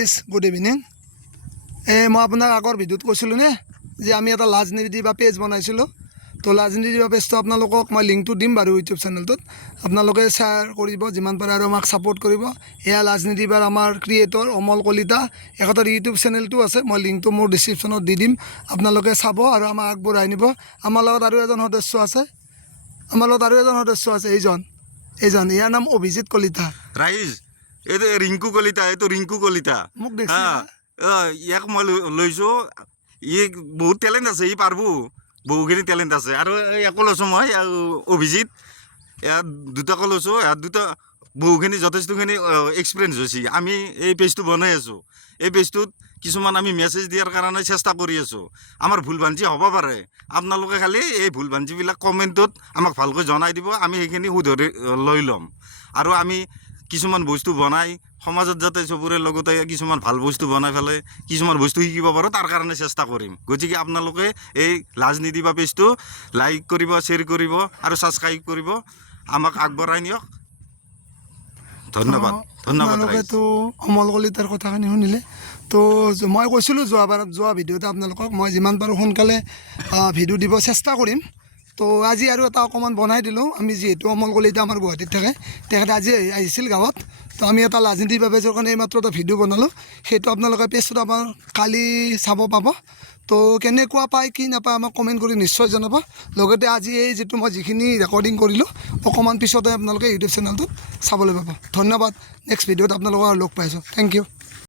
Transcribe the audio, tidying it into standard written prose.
Yes, good evening. মই আপোনাক আগৰ ভিডিঅ'ত কৈছিলোঁ নে যে আমি এটা ৰাজনীতি বা পেজ বনাইছিলোঁ। তো ৰাজনীতি বা পেজটো আপোনালোকক মই লিংকটো দিম বাৰু ইউটিউব চেনেলটোত। আপোনালোকে শ্বেয়াৰ কৰিব, যিমান পাৰে আৰু আমাক ছাপোৰ্ট কৰিব। এয়া ৰাজনীতি বা আমাৰ ক্ৰিয়েটৰ অমল কলিতা এখেতৰ ইউটিউব চেনেলটো আছে, মই লিংকটো মোৰ ডিছক্ৰিপশ্যনত দি দিম। আপোনালোকে চাব আৰু আমাক আগবঢ়াই নিব। আমাৰ লগত আৰু এজন সদস্য আছে, এইজন ইয়াৰ নাম অভিজিত কলিতা। ৰাইজ এইটো ৰিংকু কলিতা, মোক দেখছি ইয়াক মই লৈছোঁ। ই বহুত টেলেণ্ট আছে, ই পাৰব, বহুখিনি টেলেণ্ট আছে। আৰু ইয়াকো লৈছোঁ মই, অভিজিত, ইয়াত দুটাকো লৈছোঁ। ইয়াত দুটা বহুখিনি যথেষ্টখিনি এক্সপিৰিয়েঞ্চ হৈছে। আমি এই পেজটো বনাই আছোঁ। এই পেজটোত কিছুমান আমি মেছেজ দিয়াৰ কাৰণে চেষ্টা কৰি আছোঁ। আমাৰ ভুল ভ্ৰান্তি হ'ব পাৰে, আপোনালোকে খালি এই ভুল ভ্ৰান্তিবিলাক কমেণ্টত আমাক ভালকৈ জনাই দিব, আমি সেইখিনি শুধৰি লৈ ল'ম। আৰু আমি কিছুমান বস্তু বনাই সমাজত যাতে চবৰে লগতে কিছুমান ভাল বস্তু বনাই পেলাই কিছুমান বস্তু শিকিব পাৰোঁ, তাৰ কাৰণে চেষ্টা কৰিম। গতিকে আপোনালোকে এই ৰাজনীতি বা পেজটো লাইক কৰিব, শ্বেয়াৰ কৰিব আৰু ছাবস্ক্ৰাইব কৰিব, আমাক আগবঢ়াই নিয়ক। ধন্যবাদ। আপোনালোকেতো অমল কলিতাৰ কথাখিনি শুনিলে। তো মই কৈছিলোঁ যোৱা ভিডিঅ'তে আপোনালোকক মই যিমান পাৰোঁ সোনকালে ভিডিঅ' দিব চেষ্টা কৰিম। তো আজি আৰু এটা অকণমান বনাই দিলোঁ। আমি যিহেতু অমল কলিতা আমাৰ গুৱাহাটীত থাকে, তেখেতে আজি আহিছিল গাঁৱত। তো আমি এটা ৰাজনীতি পেজৰ কাৰণে এইমাত্ৰ এটা ভিডিঅ' বনালোঁ। সেইটো আপোনালোকে পেজটোত আমাৰ কালি চাব পাব। তো কেনেকুৱা পায় কি নাপায় আমাক কমেণ্ট কৰি নিশ্চয় জনাব। লগতে আজি এই মই যিখিনি ৰেকৰ্ডিং কৰিলোঁ অকণমান পিছতে আপোনালোকে ইউটিউব চেনেলটোত চাবলৈ পাব। ধন্যবাদ। নেক্সট ভিডিঅ'ত আপোনালোকক লগ পাইছোঁ। Thank U.